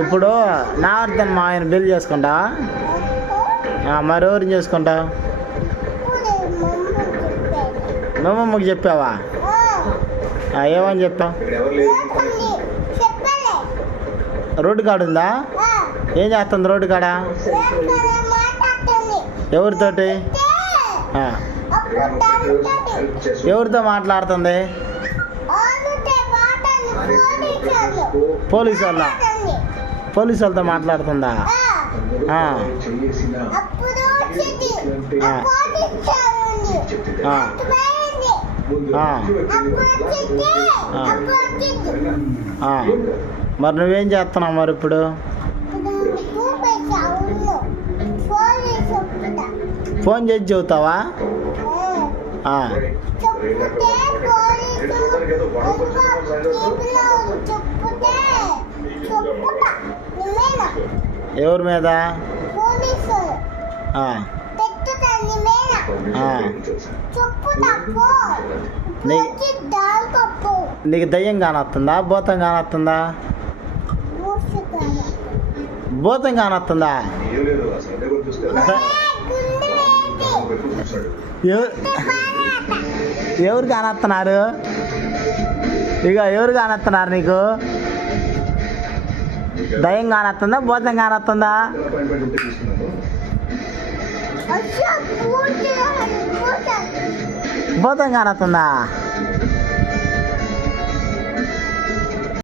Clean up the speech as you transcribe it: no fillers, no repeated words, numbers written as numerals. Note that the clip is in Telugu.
ఇప్పుడు నా అర్థం మా ఆయన పెళ్లి చేసుకుంటా మరి ఎవరిని చేసుకుంటావు? మేమమ్మకి చెప్పావా? ఏమని చెప్పావు? రోడ్డు కాడ ఉందా? ఏం చేస్తుంది రోడ్డు కాడ? ఎవరితోటి? ఎవరితో మాట్లాడుతుంది? పోలీసు వాళ్ళతో మాట్లాడుతుందా? మరి నువ్వేం చేస్తున్నావు మరి ఇప్పుడు? ఫోన్ చేసి చెబుతావా? ఎవరి మీద? నీకు దయ్యం కానొస్తుందా? భూతం కానొస్తుందా? భూతం కానొస్తుందా? ఎవరు కానొస్తున్నారు? ఇక ఎవరు కానొస్తున్నారు నీకు? దయ్యం కానొస్తుందా? భూతం కానొస్తుందా? భూతం కానొస్తుందా?